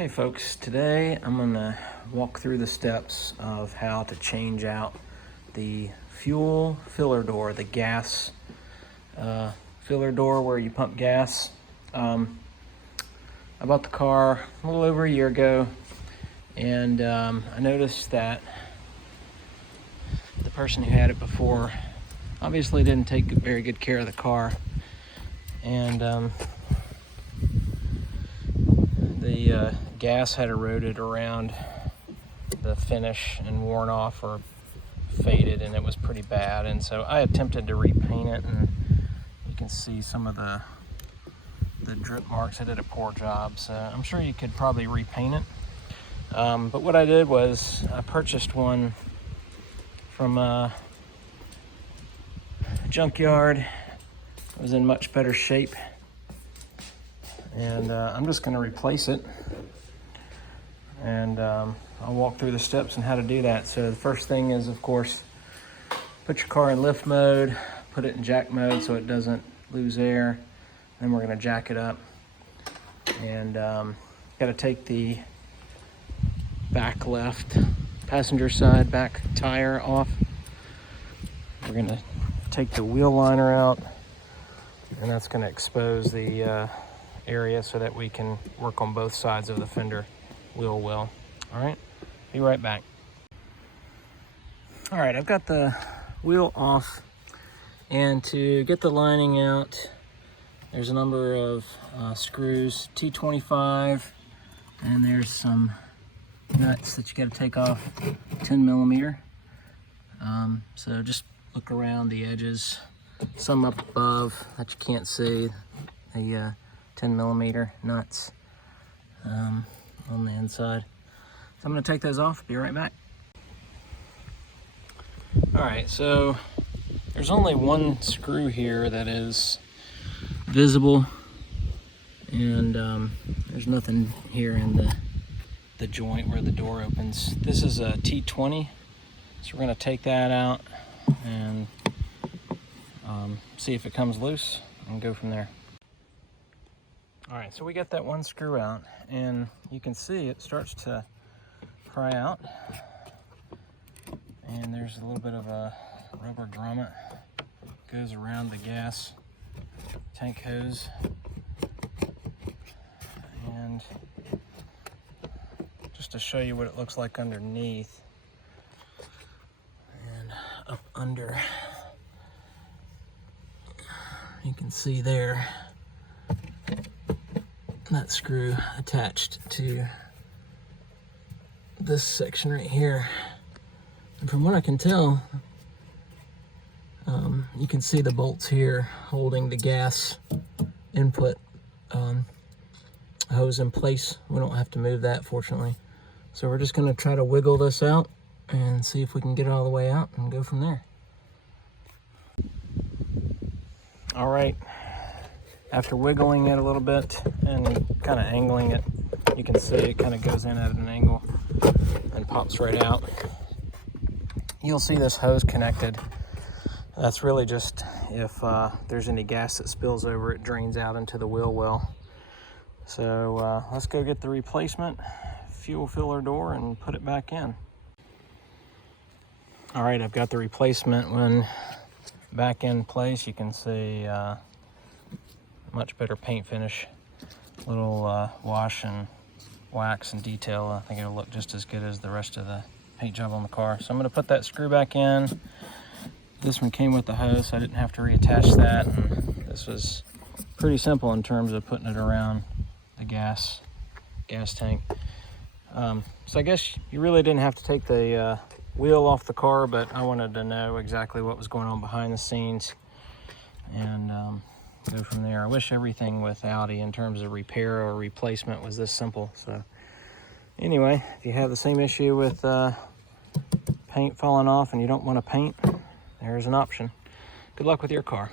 Hey folks, today I'm gonna walk through the steps of how to change out the fuel filler door, the gas filler door where you pump gas. I bought the car a little over a year ago, and I noticed that the person who had it before obviously didn't take very good care of the car, and the gas had eroded around the finish and worn off or faded, and it was pretty bad. And so I attempted to repaint it, and you can see some of the drip marks. I did a poor job, so I'm sure you could probably repaint it. But what I did was I purchased one from a junkyard. It was in much better shape, and I'm just going to replace it, and I'll walk through the steps and how to do that. So the first thing is, of course, put your car in lift mode, put it in jack mode so it doesn't lose air. Then we're going to jack it up, and got to take the back left passenger side back tire off. We're going to take the wheel liner out, and that's going to expose the area so that we can work on both sides of the fender wheel well. All right, be right back. All right, I've got the wheel off, and to get the lining out, there's a number of screws, T25, and there's some nuts that you got to take off, 10 millimeter. So just look around the edges, some up above that you can't see, the 10 millimeter nuts on the inside. So I'm going to take those off, be right back. All right, so there's only one screw here that is visible, and there's nothing here in the joint where the door opens. This is a T20, so we're going to take that out and see if it comes loose and go from there. All right, so we got that one screw out, and you can see it starts to pry out, and there's a little bit of a rubber grommet goes around the gas tank hose, and just to show you what it looks like underneath and up under, you can see there that screw attached to this section right here. And from what I can tell, you can see the bolts here holding the gas input hose in place. We don't have to move that, fortunately. So we're just going to try to wiggle this out and see if we can get it all the way out and go from there. All right, after wiggling it a little bit and kind of angling it, you can see it kind of goes in at an angle and pops right out. You'll see this hose connected. That's really just if there's any gas that spills over, it drains out into the wheel well. So let's go get the replacement fuel filler door and put it back in. All right, I've got the replacement one back in place. You can see much better paint finish, little wash and wax and detail. I think it'll look just as good as the rest of the paint job on the car. So I'm going to put that screw back in. This one came with the hose, so I didn't have to reattach that, and this was pretty simple in terms of putting it around the gas tank. So I guess you really didn't have to take the wheel off the car, but I wanted to know exactly what was going on behind the scenes and go from there. I wish everything with Audi in terms of repair or replacement was this simple. So anyway, if you have the same issue with paint falling off and you don't want to paint, there's an option. Good luck with your car.